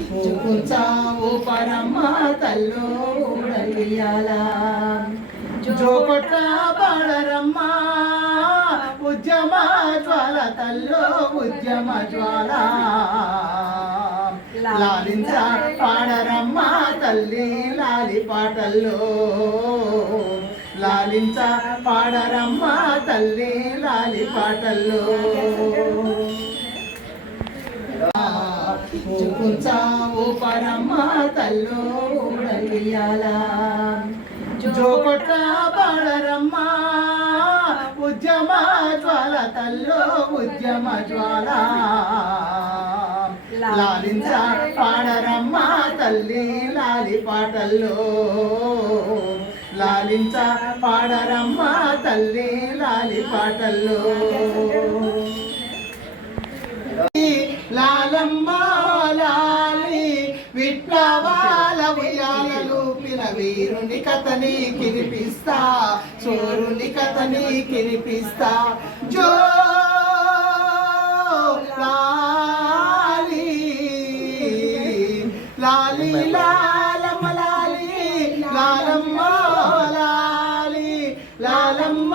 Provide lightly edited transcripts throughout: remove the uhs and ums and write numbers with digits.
కుంచావు పరమ్మ తల్లో ఊడలియాల జోకొట్ట పాడరమ్మ ఉద్యమ జ్వాల తల్లో ఉద్యమ జ్వాల లాలించ పాడరమ్మ తల్లి లాలి పాటల్లో లాలించ పాడరమ్మ తల్లి లాలి పాటల్లో కుంచావు పరమ్మ తల్లో ఊడలియాల జోకొట్ట పాడరమ్మ ఉద్యమ జ్వాల తల్లో ఉద్యమ జ్వాల లాలించ పాడరమ్మ తల్లి లాలి పాటల్లో లాలించ పాడరమ్మ తల్లి లాలి పాటల్లో లాలమ్మ లాలి విప్లవాల ఉయ్యాలూపిన వీరుని కథని కినిపిస్తా చోరుని కథని కినిపిస్తా జో లాలి లాలి లాలమ్మ లాలి లాలమ్మ లాలి లాలమ్మ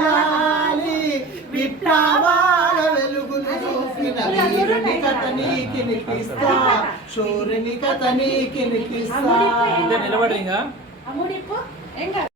లాలి విప్లవాల వెలుగులు చూపిన వీరుని కథని కినిపిస్తా శూరుని కథని కినిపిస్తా నిలబడి